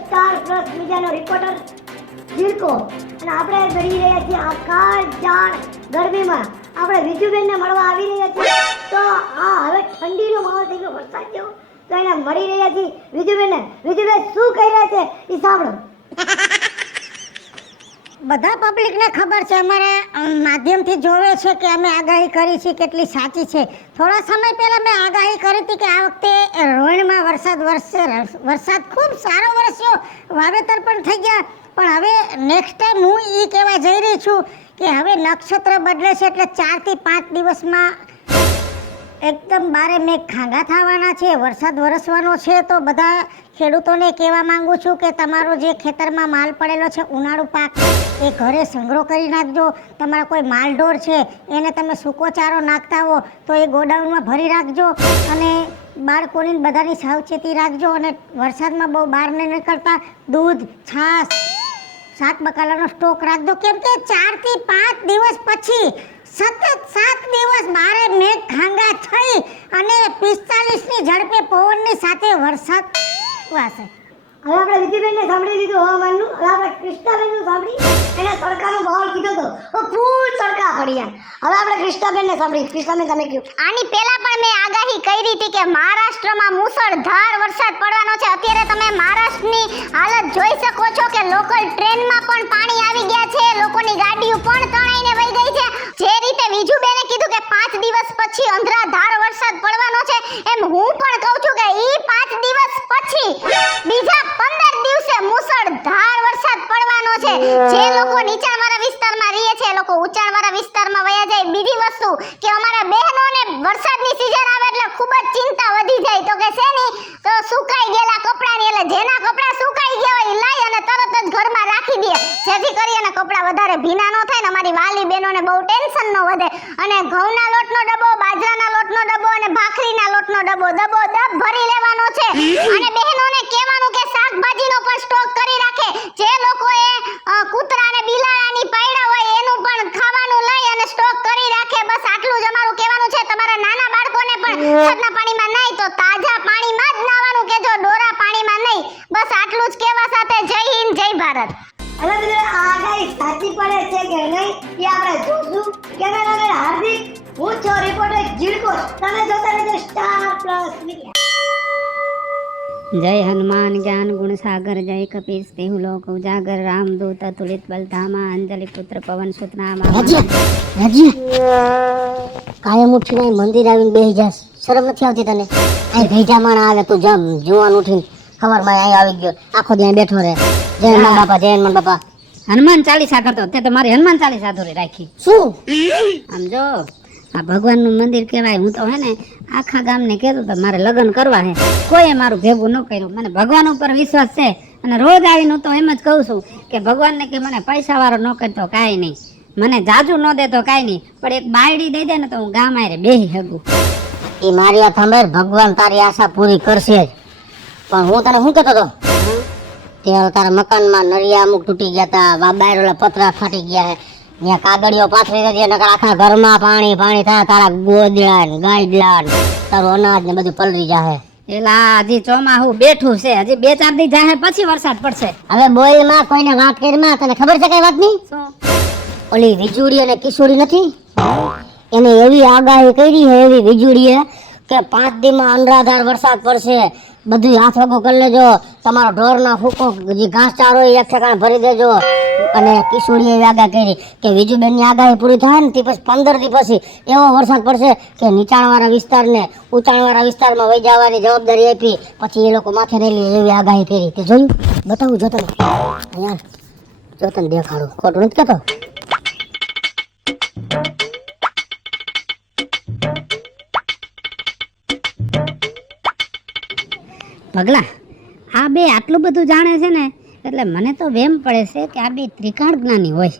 Star plus મીડિયાનો reporter જીલકો અને આપણે ગળી રહ્યા છીએ આકાશ જાણ ગરમીમાં આપણે વિજુબેનને મળવા આવી રહ્યા છીએ તો આ હવે ઠંડીનો માહોલ થઈ ગયો વરસાદ જેવો તો એને મળી રહ્યા છીએ વિજુબેન શું કહી રહ્યા છે એ સાંભળો બધા પબ્લિકને ખબર છે અમારે માધ્યમથી જોવે છે કે અમે આગાહી કરી છે કેટલી સાચી છે થોડા સમય પહેલા મેં આગાહી કરી હતી કે આ વખતે રોહિણીમાં વરસાદ વરસશે વરસાદ ખૂબ સારો વરસ્યો વાવેતર પણ થઈ ગયા પણ હવે નેક્સ્ટ ટાઈમ હું એ કહેવા જઈ રહી છું કે હવે નક્ષત્ર બદલે છે એટલે 4 થી 5 દિવસમાં એકદમ બારે મેઘ ખાંગા થવાના છે વરસાદ વરસવાનો છે તો બધા ખેડૂતોને કહેવા માંગુ છું કે તમારો જે ખેતરમાં માલ પડેલો છે ઉનાળુ પાક એ ઘરે સંગ્રહ કરી નાખજો તમારા કોઈ માલઢોર છે એને તમે સૂકો ચારો નાખતા હો તો એ ગોડાઉનમાં ભરી રાખજો અને બાળકોની બધાની સાવચેતી રાખજો અને વરસાદમાં બહુ બહાર નહીં નીકળતા દૂધ છાશ શાક બકાલાનો સ્ટોક રાખજો કેમ કે 4 થી 5 દિવસ પછી સતત 7 દિવસ બારે મેઘ ખાંગા થઈ અને 45ની ઝડપે પવનની સાથે વરસાદ વાશે હવે આપણે વિજયબેનને સાંભળી લીધું હવામાનનું હવે આપણે કૃષ્ણાબેનનું સાંભળી એને તડકાનો માહોલ કીધો તો ફૂલ તડકા પડ્યા હવે આપણે કૃષ્ણાબેનને સાંભળી કૃષ્ણાબેન તમે કહ્યું આની પહેલા પણ મેં આગાહી કરી હતી કે મહારાષ્ટ્રમાં મુસળધાર વરસાદ પડવાનો છે અત્યારે તમે મહારાષ્ટ્રની હાલત જોઈ શકો છો કે લોકલ ટ્રેનમાં પણ પાણી આવી ગયા છે લોકોની ગાડીઓ પણ તણાઈને વહી ગઈ છે જે રીતે વિજુબેને કીધું કે 5 દિવસ પછી અંધરાધાર વરસાદ પડવાનો છે એમ હું પણ કહું છું કે ઈ 5 દિવસ પછી બીજા 15 દિવસે મુસળધાર વરસાદ પડવાનો છે જે લોકો નીચાણવાળા વિસ્તારમાં રહે છે એ લોકો ઊંચાણવાળા વિસ્તારમાં વયા જાય બીજી વસ્તુ કે અમારા બહેનોને વરસાદની સીઝન આવે એટલે ખૂબ જ ચિંતા વધી જાય તો કે છે ની તો સુકાઈ ગયેલા કપડાની એટલે જેના કપડા સુકાઈ ગયા હોય લાઈ અને તરત જ ઘરમાં રાખી દે જેથી કરીને કપડા વધારે ભીના ન થાય ને અમારી વાલી બહેનોને બહુ ટેન્શન ન વધે અને ઘઉંના લોટનો ડબ્બો બાજરાના લોટનો ડબ્બો અને ભાખરીના લોટનો ડબ્બો દબ ભરી લેવાનો છે અને બહેનોને કહેવાનું કે શાકભાજીનો પણ સ્ટોક કરી રાખે જે લોકોએ કૂતરા અને બિલાડાની પાયડા હોય એનું પણ ખાવાનું લઈ અને સ્ટોક કરી રાખે બસ આટલું જ અમારું કહેવાનું છે તમારા નાના બાળકોને પણ વરસાદના પાણીમાં નહીં તો તાજા પાણીમાં જ નાવાનું કહેજો ડોરા પાણીમાં નહીં બસ આટલું જ કહેવા સાથે જય હિન્દ જય ભારત હવે મિત્રો આ આગાહી સાચી પડે છે કે નહીં એ આપણે જોશું કેમેરામેન હાર્દિક હું છું રિપોર્ટર જીલકો તમે જોતા રહેજો સ્ટાર પ્લસ મીડિયા जय हनुमान ज्ञान गुण सागर जय कपीस तेहु लोक उजागर रामदूत अतुलित बल धामा अंजलि पुत्र पवन सुत नामा કાયમ ઉઠીને મંદિર આવીને બેહી જાસ શરમ નથી આવતી તને આ ભેજા માણા આવે તું જમ જુવાન ઉઠીને ખબરમાં અહીં આવી ગયો આખો દી બેઠો રહે જય હનુમાન બાપા જય હનુમાન બાપા હનુમાન ચાલીસા કરતો તે તો મારી હનુમાન ચાલીસા અધૂરી રાખી શું આમ જો આ ભગવાનનું મંદિર કહેવાય હું તો હે ને આખા ગામને કહેતું તો મારે લગ્ન કરવા હે કોઈએ મારું ભેગું ન કર્યું મને ભગવાન ઉપર વિશ્વાસ છે અને રોજ આવીને હું તો એમ જ કહું છું કે ભગવાનને કે મને પૈસાવાળો ન કરતો કાંઈ નહીં મને જાજુ ન દે તો કાંઈ નહીં પણ એક બાયડી દઈ દે ને તો હું ગામ આરે બેહી શકું એ મારી આ સાંભળ ભગવાન તારી આશા પૂરી કરશે જ પણ હું તને શું કહેતો હતો ત્યારે તારા મકાનમાં નરિયા અમુક તૂટી ગયા હતા બાયરોલા પતરા ફાટી ગયા હે ત્યાં કાગળીઓ પાથરી હતી નકર આખા ઘરમાં પાણી થાય તારા ગોદડા ને ગાયડલા ને તારું અનાજ ને બધું પલરી જાહે એલા હજી ચોમાહું બેઠું છે હજી 2-4 દી જાહે પછી વરસાદ પડશે હવે બોલ માં કોઈને વાત કરી માં તને ખબર છે કઈ વાત ની ઓલી વીજળી અને કિશોરી નથી એને એવી આગાહી કરી હે એવી વીજળીએ કે 5 દીમાં અનરાધાર વરસાદ પડશે બધું હાથ વગો કરી લેજો તમારો ઢોરના ફૂકો જે ઘાસચારો એક ઠેકાણે ભરી દેજો અને કિશોરીએ એવી આગાહી કરી કે વિજુબેનની આગાહી પૂરી થાય ને તે પછી 15 દી પછી એવો વરસાદ પડશે કે નીચાણવાળા વિસ્તારને ઊંચાણવાળા વિસ્તારમાં વહી જવાની જવાબદારી આપી પછી એ લોકો માથે નહીં લે એવી આગાહી કરી તે જોયું બતાવું જો તને અહીંયા જો તને દેખાડું ખોટું નથી કહેતો પગલા આ બે આટલું બધું જાણે છે ને એટલે મને તો વેમ પડે છે કે આ બે ત્રિકાળ જ્ઞાની હોય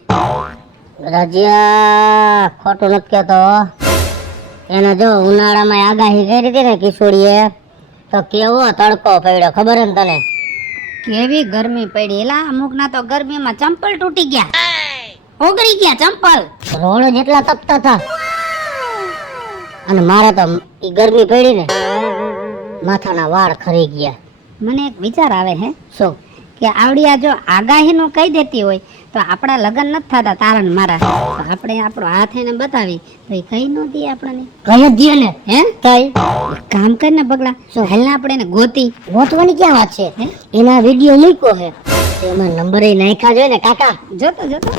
રાજીયા ખોટું નથી કહેતો એને જો ઉનાળામાં આગાહી કરી હતી ને કિશોરીએ તો કેવો તડકો પડ્યો ખબર હે ને તને કેવી ગરમી પડી એલા અમુક ના તો ગરમીમાં ચંપલ તૂટી ગયા ઓગળી ગયા ચંપલ રોડ જેટલા તપતા હતા અને મારે તો ઈ ગરમી પડી ને માથાના વાળ ખરી ગયા મને એક વિચાર આવે હે શું કે આવડિયા જો આગાહીનું કહી દેતી હોય તો આપણા લગ્ન નથી થતા તારા ને મારા. તો આપણે આપણો હાથ એને બતાવી તો એ કઈ ન દે આપણને. કઈ જ દે ને હે કઈ એક કામ કરીને પગલા હાલ ને આપણે એને ગોતી. ગોતવાની ક્યાં વાત છે? એના વિડીયો મૂક્યો છે એમાં નંબર એ નાખ્યા છે ને કાકા. જોતો જોતો.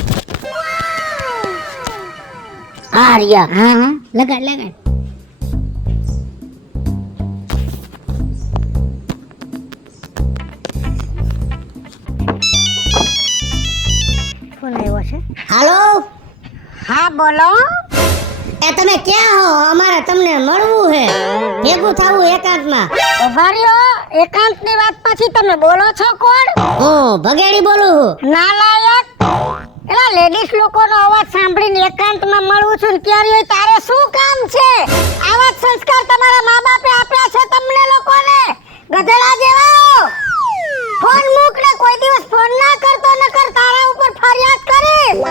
હા રિયા. હા હા લગાડ લગાડ. ફોન આવ્યો છે. હાલો, હા બોલો. એ તમે ક્યાં હો? અમારે તમને મળવું છે, ભેગું થવું એકાંતમાં. ઉભા રહ્યો. એકાંતની વાત પછી તમે બોલો છો કોણ? હું ભગેડી બોલું છું. નાલાયક. એલા લેડીઝ લોકોનો અવાજ સાંભળીને એકાંતમાં મળું છું ને ત્યારે હોય તારે શું કામ છે? આવા જ સંસ્કાર તમારા મા બાપે આપ્યા છે તમને લોકોને, ગધેડા જેવા. ફોન મૂક ને, કોઈ દિવસ ફોન ના કરતો નકર તારા ઉપર ફરિયાદ કરીશ.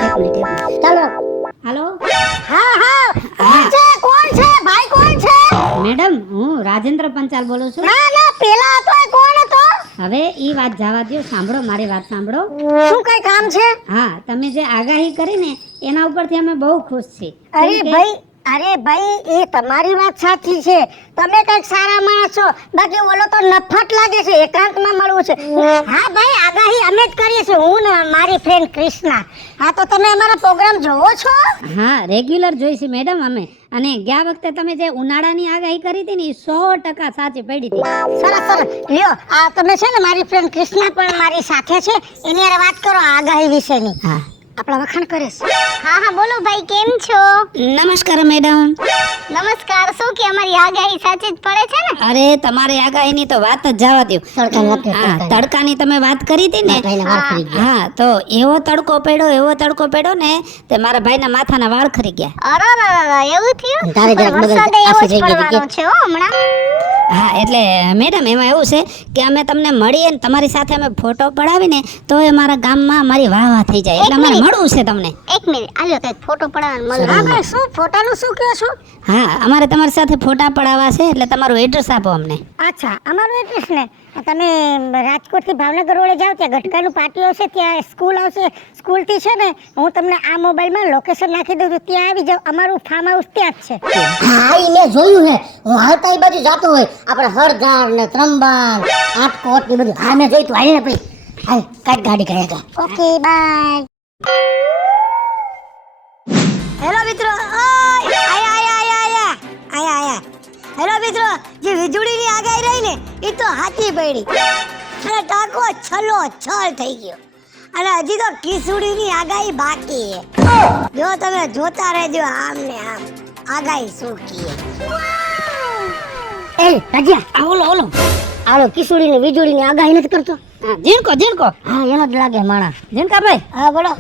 ચાલો. હાલો હા હા. કોણ છે? કોણ છે? ભાઈ કોણ છે? મેડમ, હું રાજેન્દ્ર પંચાલ બોલું છું. ના ના, પેલા હતો એ કોણ હતો? હવે ઈ વાત જવા દ્યો, સાંભળો મારી વાત સાંભળો. શું કઈ કામ છે? હા, તમે જે આગાહી કરી ને એના ઉપરથી અમે બહુ ખુશ છીએ. અરે કેમ કે- ભાઈ, અરે ભાઈ, એ તમારી વાત સાચી છે. તમે કઈક સારા માણસ છો, બાકી ઓલો તો નફટ લાગે છે. એકાંતમાં મળવું છે. હા ભાઈ, આગાહી અમે જ કરીએ છીએ, હું ને મારી ફ્રેન્ડ ક્રિષ્ના. હા, તો તમે અમારા પ્રોગ્રામ જોવો છો? હા, રેગ્યુલર જોઈશી મેડમ અમે. અને ગયા વખતે તમે જે ઉનાળાની આગાહી કરી હતી ને એ 100% સાચી પડી હતી. સરસ સરસ. લ્યો, આ તમે છે ને મારી ફ્રેન્ડ ક્રિષ્ના પણ મારી સાથે છે, એની હારે વાત કરો આ આગાહી વિશેની. હા, આપણા વખાણ કરીશ. હા હા બોલો ભાઈ, કેમ છો? નમસ્કાર મેડમ. નમસ્કાર. શું કે અમારી આગાહી સાચી જ પડે છે ને? અરે તમારી આગાહીની તો વાત જ જવા દ્યો. હા, તડકાની તમે વાત કરી હતી ને. હા, તો એવો તડકો પડ્યો ને તે મારા ભાઈના માથાના વાળ ખરી ગયા. અરે એવું થયું? તારે જરાક બગલ વરસાદ એવો આસી જ થઈ ગઈ પડવાનો છે હો હમણાં. હા, એટલે મેડમ એમાં એવું છે કે અમે તમને મળીએ ને તમારી સાથે અમે ફોટો પડાવીને તો એ મારા ગામમાં મારી વાહ થઈ જાય. એટલે અમારે મળવું છે તમને. એક મિનિટ, આલ્યો કઈક ફોટો પડાવવાનો મળે. હા ભાઈ, શું ફોટાનું શું કહો છો? હા, અમારે તમારી સાથે ફોટા પડાવવા છે એટલે તમારું એડ્રેસ આપો અમને. અચ્છા, અમારું એડ્રેસ ને તમે રાજકોટથી ભાવનગર રોડે જાઓ, ત્યાં ગટકાનું પાટિયું આવશે, ત્યાં સ્કૂલ આવશે. સ્કૂલથી છે ને હું તમને આ મોબાઈલમાં લોકેશન નાખી દઉં છું, ત્યાં આવી જાઓ. અમારું ફાર્મ હાઉસ ત્યાં જ છે. હા, ઈ મેં જોયું છે. હું હાલતા ઈ બાજુ જાતો હોય, આપણે હરજાર ને ત્રંબાન, આટકોટ ને બધું. હા, મેં જોયું તું. હાલ ને ભાઈ, હાલ કાઢ ગાડી કાઢ્યા. Okay, by. હેલો મિત્રો, આયા. હેલો મિત્રો, જે વીજળીની આગાહી રહી ને એ તો હાથી પડી અને ટાંકો છલો છલ થઈ ગયો અને હજી તો કિસુડીની આગાહી બાકી છે. જો તમે જોતા રહેજો આમ ને આમ આગાહી શું કીએ. એ રાજીયા, ઓલો આલો કિસુડીની વીજળીની આગાહી નથી કરતો? હા, ઝીણકો હા, એનો જ લાગે માણા. ઝીણકાભાઈ, હા બોલો.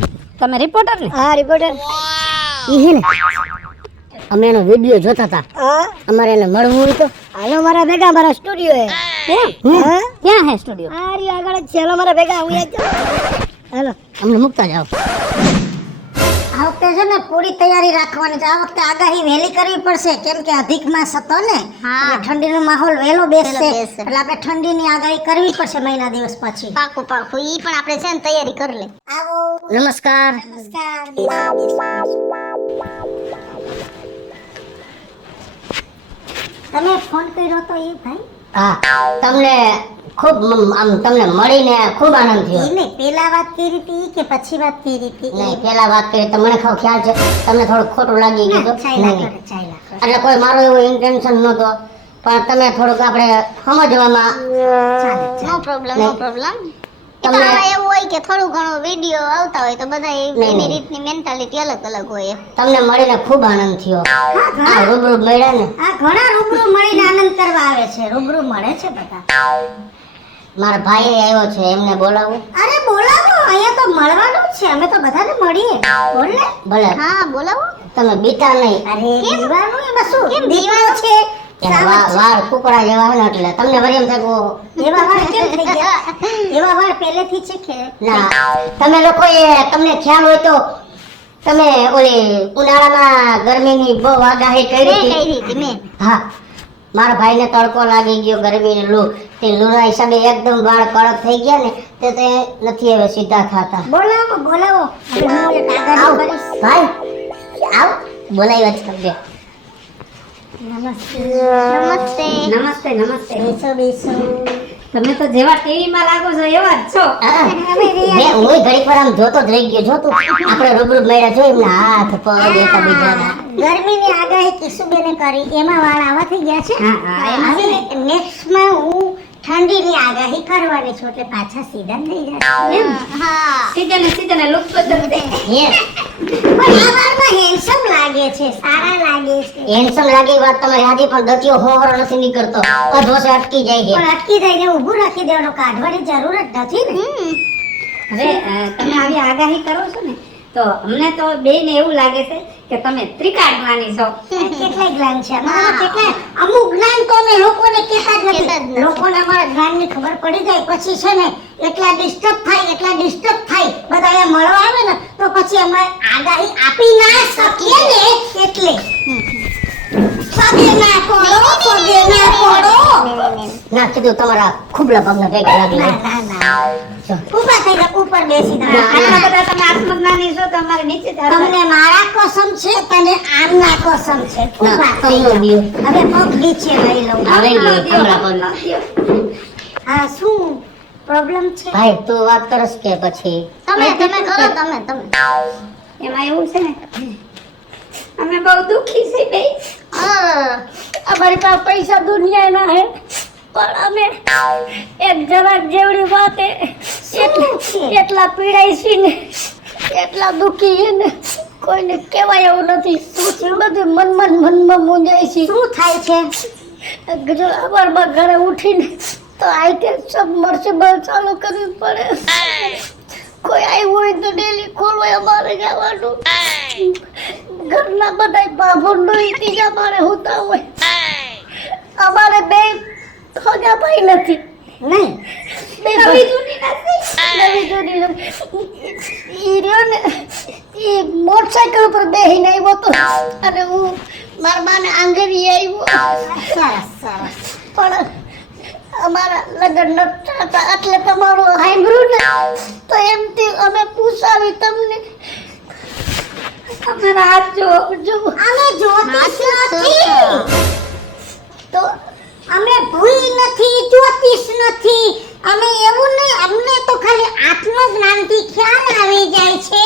તમે રિપોર્ટર ને? હા, રિપોર્ટર. ઈ હે ને, અમે એનો વિડિયો જોતા હતા. અમારે એને મળવું હોય તો હાલો મારા ભેગા, મારા સ્ટુડિયો હે. ક્યાં હે સ્ટુડિયો? આ રી આગળ જ છે. હાલો મારા ભેગા, હું અહીંયા હાલો અમને મૂકતા જાઓ. આ વખતે છે ને પૂરી તૈયારી રાખવાની છે. આ વખતે આગાહી વહેલી કરવી પડશે, કેમ કે અધિક માસ હતો ને, એટલે ઠંડીનો માહોલ વહેલો બેસશે. એટલે આપણે ઠંડીની આગાહી કરવી પડશે મહિના દિવસ પછી. પાકું પાકું. ઈ પણ આપણે છે ને તૈયારી કરી લે. આવો. નમસ્કાર. તમે ફોન કર્યો તો એ ભાઈ? હા, તમને ખૂબ આમ તમને મળીને ખૂબ આનંદ થયો. એ નહીં, પેલા વાત કરી હતી કે પછી વાત કરી હતી? નહીં, પેલા વાત કરી તો મને ખ્યાલ છે તમને થોડું ખોટું લાગી ગયું હતું. ચાલ્યા નહીં, કરે, ચાલ્યા કરે. એટલે કોઈ મારો એવો ઇન્ટેન્શન નહોતો, પણ તમે થોડુંક આપણે સમજવામાં નો પ્રોબ્લેમ, નો પ્રોબ્લેમ. તમને એવું હોય કે થોડું ઘણું વિડીયો આવતા હોય તો બધા નહીં. એની રીતની મેન્ટાલિટી અલગ અલગ હોય. તમને મળીને ખૂબ આનંદ થયો. આ રૂબરૂ મળ્યા ને. આ ઘણા રૂબરૂ મળીને આનંદ કરવા આવે છે. રૂબરૂ મળે છે બધા. મારા ભાઈ આવ્યો છે, એમને બોલાવું? અરે બોલાવો, અહીંયા તો મળવાનું જ છે. અમે તો બધાને મળીએ. બોલ ને. ભલે. હા બોલાવો. તમે બીતા નહીં. અરે દીવાનું એમાં શું? કેમ દીકરો છે. એના વાળ કુકડા જેવા હોય ને એટલે તમને વળી એમ થાય કે એવા વાળ કેમ થઈ ગયા? એવા વાળ પહેલેથી છે કે? ના, તમે લોકોએ તમને ખ્યાલ હોય તો તમે ઓલી ઉનાળામાં ગરમીની બહુ આગાહી કરી મેં હતી. કરી હતી મેં. હા, મારા ભાઈને તડકો લાગી ગયો, ગરમીની લૂ, તે લૂના હિસાબે એકદમ વાળ કડક થઈ ગયા ને તે નથી હવે સીધા થતા. બોલાવો બોલાવો હું એક આગાહી આવ કરીશ. ભાઈ આવ, બોલાવ્યા જ કરજે. નમસ્તે. નમસ્તે. નમસ્તે નમસ્તે. બેસો બેસો. તમે તો જેવા ટીવી માં લાગો છો એવા જ છો. હા, મેં હું ઘડીક વાર આમ જોતો જ રહી ગયો. જોતું આપણે રૂબરૂ મળ્યા જોઈ એમના હાથ પગ એકબીજાના. ગરમીની આગાહી કિશુબેને કરી એમાં વાળ આવા થઈ ગયા છે. હા, હા, એમાં હવે નેક્સ્ટમાં હું ઠંડીની આગાહી કરવાની છું એટલે પાછા સીધા થઈ જશે. એમ? હા. સીધે લુક બદલ દે. Yes. પણ આ વાળમાં હેન્ડસમ લાગે છે, સારા લાગે છે. હેન્ડસમ લાગે વાત તમારી હાજી, પણ દતિયો હોહરો નથી નીકળતો, અધોસે અટકી જાય છે. પણ અટકી જઈને ઊભું રાખી દેવાનો, કાઢવાની જરૂર જ નથી ને. હવે તમે આવી આગાહી કરો છો ને તો અમને તો બેયને એવું લાગે છે કે તમે ત્રિકાળમાની છો. કેટલાય જ્ઞાન છે અમારામાં, કેટલાય અમુક જ્ઞાન તો અમે લોકોને કહેતા જ કહેતા જ નથી. નથી. લોકોને અમારા જ્ઞાનની ખબર પડી જાય પછી છે ને એટલા ડિસ્ટર્બ થાય બધા અહીંયા મળવા આવે ને તો પછી અમે આગાહી આપી ના શકીએ ને એટલે પગે ના પડો. ના કીધું તમારા ખુબલા પગના ભેગા લાગી ના જાય. ના ના ઊભા થઈ જાઓ, ઉપર બેસી જાઓ. આટલા બધા તમે આત્મજ્ઞાની છો તો અમારે નીચે જ આવવાનું. તમને મારા કસમ છે તને આમના કસમ છે. ઊભા થઈ કમલો જાઓ. દિયો. હવે પગ નીચે લઈ લઉં. હવે લઈ લો, દ્યો, કમલા પગ. દ્યો. આ શું પ્રોબ્લેમ છે? ભાઈ તું વાત કરસ કે પછી તમે કરો તમે. એમાં એવું છે ને અમે બહુ દુખી છે બે. અમારી પાસે પૈસા દુનિયાના હે પણ અમે એક જરાક જેવડી વાતે એટલા પીડાઈ છે ને એટલા દુખી છે ને કોઈને કહેવાય એવું નથી. શું બધું મનમાં મૂંઝાય છે. શું થાય છે? જો અમારા ઘરે ઉઠીને તો આઈતે સબમર્સિબલ ચાલુ કરવી પડે. કોઈ આવ્યું હોય તો ડેલી ખોલવાય અમારે જવાનું. ઘરના બધા બાભુંડો ત્રીજા મારે હોતા હોય. અમારે બે ખોજા ભાઈ નથી. નહીં બે નવી જૂની નથી. નવી જૂની નથી. ઈ રહ્યો ને ઈ મોટરસાઇકલ ઉપર બેહીને આવ્યો તો અને હું મારા બાને આંગળી આવ્યો. સરસ પણ અમારા લગ્ન નતા થતા એટલે તમારું સાંભળ્યું ને તો એમથી અમે પૂછાવી તમને. અમારા હાથ જો અમે જ્યોતિષ નથી તો અમે ભૂઈ નથી, જ્યોતિષ નથી. અમે એવું નહીં, અમને તો ખાલી આત્મજ્ઞાનથી ખ્યાલ આવી જાય છે.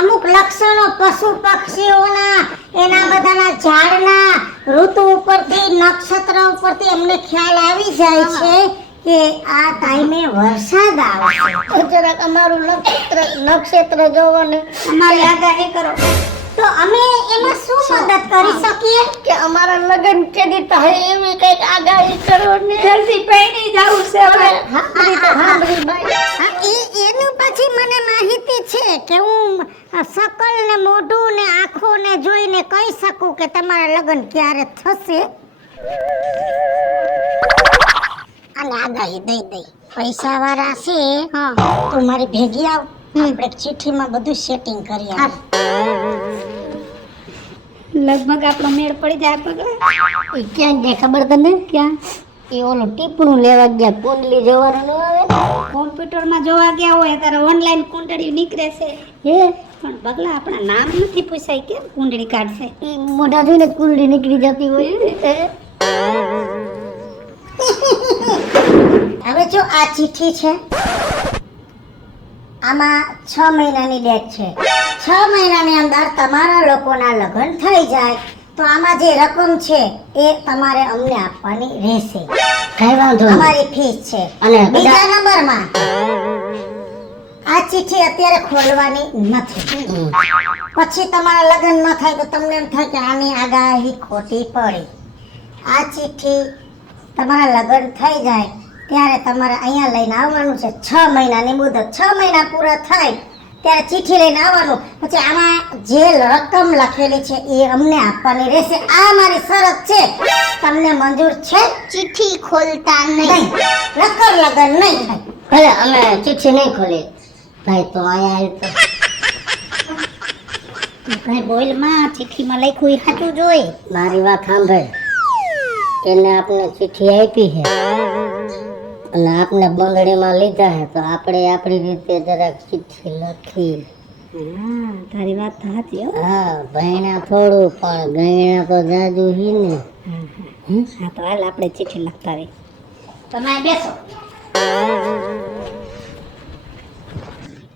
અમુક લક્ષણો પશુ પક્ષીઓના, એના બધાના ઝાડના, ઋતુ ઉપરથી, નક્ષત્ર ઉપરથી અમને ખ્યાલ આવી જાય છે કે આ ટાઈમે વરસાદ આવશે. તો જરાક અમારું નક્ષત્ર જોવો ને અમારી આગાહી કરો. તો અમે એમાં શું મદદ કરી શકીએ કે અમારા લગ્ન કેદી થાય એવી કઈક આગાહી કરો ને. જલ્દી પૈણી જાવું છે હવે. એનું પછી મને માહિતી છે કે હું શકલ ને મોઢું ને આંખો ને જોઈને કહી શકું કે તમારા લગ્ન ક્યારે થશે. અને આગાહી દઈ પૈસા વાળા છે તું મારી ભેગી આવ, આપણે ચિઠ્ઠીમાં બધું સેટિંગ કરી આવ. લગભગ આપણો મેળ પડી જાય પગલા. ઈ ક્યાં જાય ખબર તને? ક્યાં? એ ઓલું ટીપણું લેવા ગયા, કુંડલી જોવાનું ન આવે. કોમ્પ્યુટરમાં જોવા ગયા હોય ત્યારે ઓનલાઈન કુંડળી નીકળે છે. હે પણ પગલા આપણા નામ નથી પૂછાય કેમ કુંડળી કાઢશે? ઈ મોઢા જોઈને જ કુંડલી નીકળી જતી હોય. હવે જો આ ચિઠ્ઠી છે, આમાં 6 મહિનાની ડેટ છે. 6 મહિનાની અંદર તમારા લોકોના લગ્ન થઈ જાય તો આમાં જે રકમ છે એ તમારે અમને આપવાની રહેશે. કઈ વાંધો નહીં. અમારી ફીસ છે. અને બીજા નંબરમાં આ ચિઠ્ઠી અત્યારે ખોલવાની નથી. પછી તમારા લગ્ન ન થાય તો તમને એમ થાય કે આની આગાહી ખોટી પડી. આ ચિઠ્ઠી તમારા લગ્ન થઈ જાય ત્યારે તમારે અહીંયા લઈને આવવાનું છે. 6 મહિનાની મુદત. 6 મહિના પૂરા થાય ત્યારે ચિઠ્ઠી લઈને આવવાનું. પછી આમાં જે રકમ લખેલી છે એ અમને આપવાની રહેશે. આ મારી શરત છે. તમને મંજૂર છે? ચિઠ્ઠી ખોલતા નહીં. નહીં. લગન લગન નહીં થાય. ભલે અમે ચિઠ્ઠી નહીં ખોલી. ભાઈ તો આયા તો તું કઈ બોલ માં, ચિઠ્ઠીમાં લખ્યું એ સાચું જોઈ. મારી વાત સાંભળ. 6 મહિના પૂરા થાય ત્યારે અમે 6 એને આપણે ચિઠ્ઠી આપી છે અને આપણે બંગડીમાં લીધા છે, તો આપણે આપણી રીતે જરાક ચિઠ્ઠી લખી. તારી વાત તો સાચી હો. હા, ભણ્યા થોડું પણ ગણ્યા તો જાજુ હી ને. હા તો હાલ આપણે ચિઠ્ઠી લખતા રહી. તમે બેસો.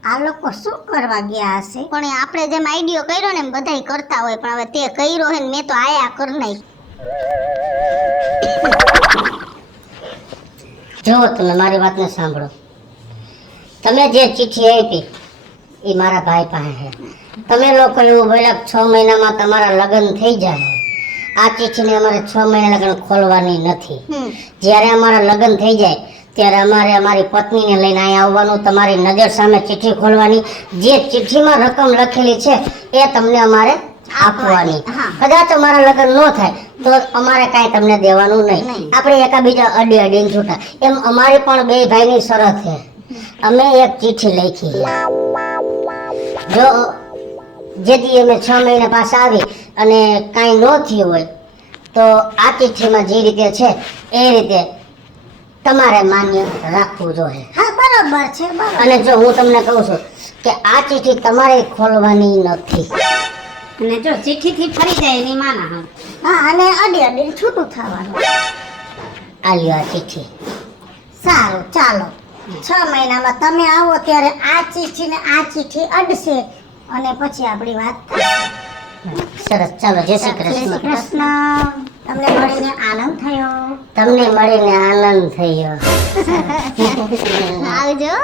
આ લોકો શું કરવા ગયા હશે? પણ એ આપણે જેમ આઈડિયો કર્યો ને એમ બધાય કરતા હોય, પણ હવે તે કર્યો હે ને મેં તો આયા કર નાઈ. જો તમે મારી વાતને સાંભળો. તમે જે ચિઠ્ઠી આપી એ મારા ભાઈ પાસે છે. તમે લોકો એવું બોલ્યા 6 મહિનામાં તમારા લગ્ન થઈ જાય. આ ચિઠ્ઠીને અમારે 6 મહિના લગ્ન ખોલવાની નથી. જ્યારે અમારા લગ્ન થઈ જાય ત્યારે અમારે અમારી પત્નીને લઈને અહીંયા આવવાનું, તમારી નજર સામે ચિઠ્ઠી ખોલવાની. જે ચિઠ્ઠીમાં રકમ લખેલી છે એ તમને અમારે આપવાની. કદાચ અમારા લગ્ન ન થાય તો અમારે કાંઈ તમને દેવાનું નહીં. આપણે એકાબીજા અડીને છૂટા. એમ અમારી પણ બે ભાઈની શરત છે. અમે એક ચિઠ્ઠી લખી, જો જેથી અમે 6 મહિના પાછા આવી અને કાંઈ ન થયું હોય તો આ ચિઠ્ઠીમાં જે રીતે છે એ રીતે તમારે માન્ય રાખવું જોઈએ. હા બરાબર છે, બરાબર. અને જો હું તમને કહું છું કે આ ચિઠ્ઠી તમારે ખોલવાની નથી. અને જો ચિઠ્ઠીથી ફરી જાય એની માના હા. હા અને અડી છૂટું થવાનું. આ લ્યો આ ચિઠ્ઠી. સારું ચાલો, 6 મહિનામાં તમે આવો ત્યારે આ ચિઠ્ઠી ને આ ચિઠ્ઠી અડશે અને પછી આપણી વાત થશે. સરસ, ચાલો. જય શ્રી જય શ્રી કૃષ્ણ. કૃષ્ણ. તમને મળીને આનંદ થયો. તમને મળીને આનંદ થયો. આવજો.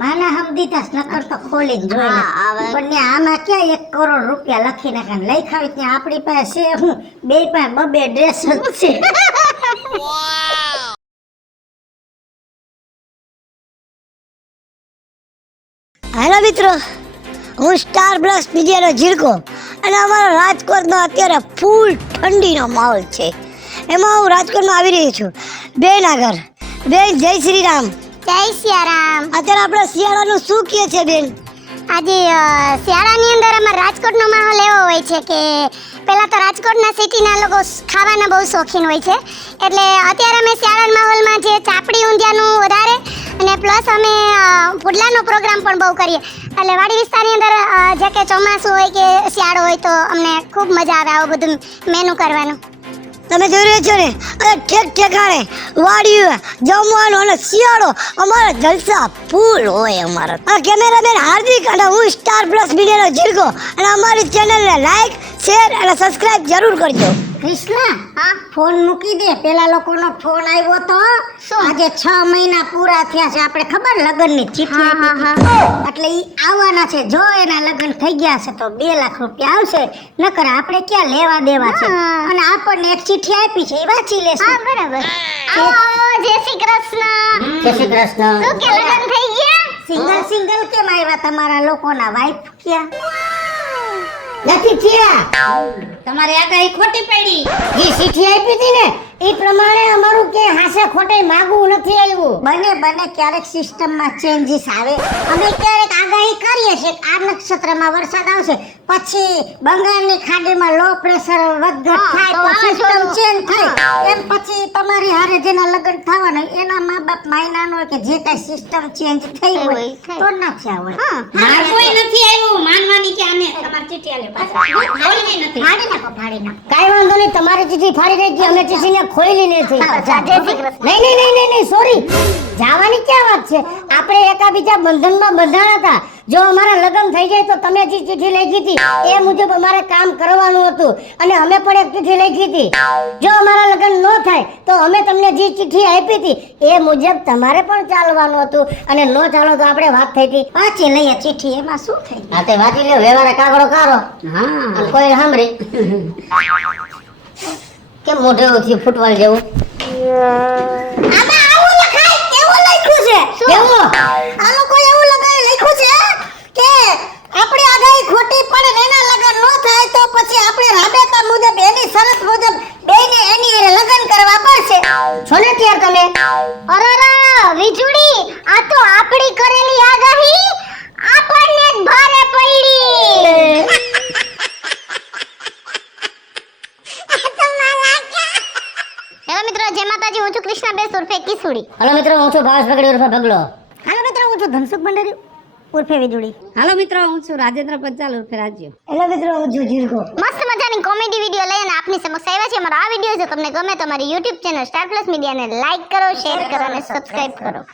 માના હમદીતા નકર તો ખોલી જ જોઈ લે. હા, હવે. પણ ને આમાં ક્યાં 1 કરોડ રૂપિયા લખી નાખે લખાવી ત્યાં આપણી પાસે છે હું બે પાસે બબે ડ્રેસ જ છે. હેલો મિત્રો, હું સ્ટાર પ્લસ મીડિયાનો ઝીણકો અને અમારા રાજકોટમાં અત્યારે ફૂલ ઠંડીનો માહોલ છે. એમાં હું રાજકોટમાં આવી રહી છું. બેન આગળ. બેન જય શ્રી રામ. જય સિયારામ. અત્યારે આપણે શિયાળાનું શું કહે છે બેન? આજે શિયાળાની અંદર અમારા રાજકોટનો માહોલ એવો હોય છે કે પહેલાં તો રાજકોટના સિટીના લોકો ખાવાના બહુ શોખીન હોય છે, એટલે અત્યારે અમે શિયાળાના માહોલમાં જે ચાપડી ઊંધિયાનું વધારે અને પ્લસ અમે પુડલાનો પ્રોગ્રામ પણ બહુ કરીએ. એટલે વાડી વિસ્તારની અંદર જે કે ચોમાસું હોય કે શિયાળો હોય તો અમને ખૂબ મજા આવે આવું બધું મેનુ કરવાનું. તમે જોઈ રહ્યા છો ને, અને ઠેક ઠેકાણે વાડીઓ જમવાનું અને શિયાળો અમારા જલસા ફૂલ હોય અમારા. આ કેમેરામેન હાર્દિક અને હું સ્ટાર પ્લસ મીડિયાનો ઝીણકો અને અમારી ચેનલને લાઈક, શેર અને સબસ્ક્રાઇબ જરૂર કરજો. કૃષ્ણા, હા ફોન મૂકી દે. પેલા લોકોનો ફોન આવ્યો તો આજે 6 મહિના પૂરા થયા છે. આપણે ખબર લગ્નની ચિઠ્ઠી આપી હતી. એટલે ઈ આવવાના છે. જો એના લગ્ન થઈ ગયા છે તો 2 લાખ રૂપિયા આવશે. નકર આપણે ક્યાં લેવા દેવા છે. અને આપણને એક ચિઠ્ઠી આપી છે એ વાંચી લેશું. હા બરાબર. આવો જય શ્રી કૃષ્ણ. જય શ્રી કૃષ્ણ. શું કે લગ્ન થઈ ગયા? સિંગલ કેમ આવ્યા તમારા લોકોના? વાઈફ ક્યાં? નથી થયા. તમારે આગાહી ખોટી પડી. જે ચિઠ્ઠી આપી હતી ને એ પ્રમાણે અમારું કે હાસે ખોટે માગવું નથી આવ્યું. બને ક્યારેક સિસ્ટમમાં ચેન્જીસ આવે. અમે ક્યારેક આગાહી કરીએ છીએ કે આ નક્ષત્રમાં વરસાદ આવશે, પછી બંગાળની ખાડીમાં લો પ્રેશર વધઘટ થાય તો સિસ્ટમ ચેન્જ થાય. એમ પછી તમારી હારે જેના લગ્ન થવાના એના મા બાપ માયના હોય કે જે કાંઈ સિસ્ટમ ચેન્જ થઈ હોય તો ના થયા હોય. માર કોઈ નથી આવ્યું માનવાની કે આને તમારી ચિઠ્ઠી આલે પાછા. ખોલવી નથી. ફાડી નાખો. કાંઈ વાંધો નહીં, તમારી ચિઠ્ઠી ફાડી રહી હતી, અમે ચિઠ્ઠીને ખોલી નથી. જય શ્રી કૃષ્ણ. નહીં, સોરી. જવાની ક્યાં વાત છે? આપણે એકાબીજા બંધનમાં બંધાણા હતા. જો અમારા લગ્ન થઈ જાય તો તમે જે ચિઠ્ઠી લખી હતી એ મુજબ અમારે કામ કરવાનું હતું અને અમે પણ એક ચિઠ્ઠી લખી હતી. જો અમારા લગ્ન ન થાય તો અમે તમને જે ચિઠ્ઠી આપી હતી એ મુજબ તમારે પણ ચાલવાનું હતું અને ન ચાલો તો આપણે વાત થઈ હતી. વાંચી લઈએ ચિઠ્ઠી, એમાં શું થઈ? હા તે વાંચી લ્યો. વ્યવહારે કાગળો કાઢો. હા અને કોઈ સાંભળી કેમ મોઢે ઉથી ફૂટવાલ જેવું? આમાં આવું લખાય કેવું લખ્યું છે? કેવું? આ લોકો એવું લખ્યું છે કે આપણે આગાહી ખોટી પડે ને એના લગ્ન ન થાય તો પછી આપણે રાબેતા મુજબ એની શરત મુજબ બેને એની હારે લગ્ન કરવા પડશે. છો ને ત્યાર તમે? અરરા વીજળી, આ તો આપણી કરેલી આગાહી આપણને જ ભારે પડી. માતાજી, હું છું કૃષ્ણાબેન ઉર્ફે કિસુડી. હલો મિત્રો, હું છું ભાવેશ બગડી ઉર્ફે બગલો. હાલો મિત્રો, હું છું ધનસુખ ભંડારી ઉર્ફે વીજળી. હાલો મિત્રો, હું છું રાજેન્દ્ર પંચાલ ઉર્ફે રાજ્યો. હેલો મિત્રો, હું છું જીરકો. મસ્ત મજાની કોમેડી વિડીયો લઈને આપની સમક્ષ આવ્યા છે. અમારો આ વિડીયો જો તમને ગમે તો અમારી YouTube ચેનલ સ્ટાર પ્લસ મીડિયાને લાઈક કરો, શેર કરો અને સબસ્ક્રાઇબ કરો.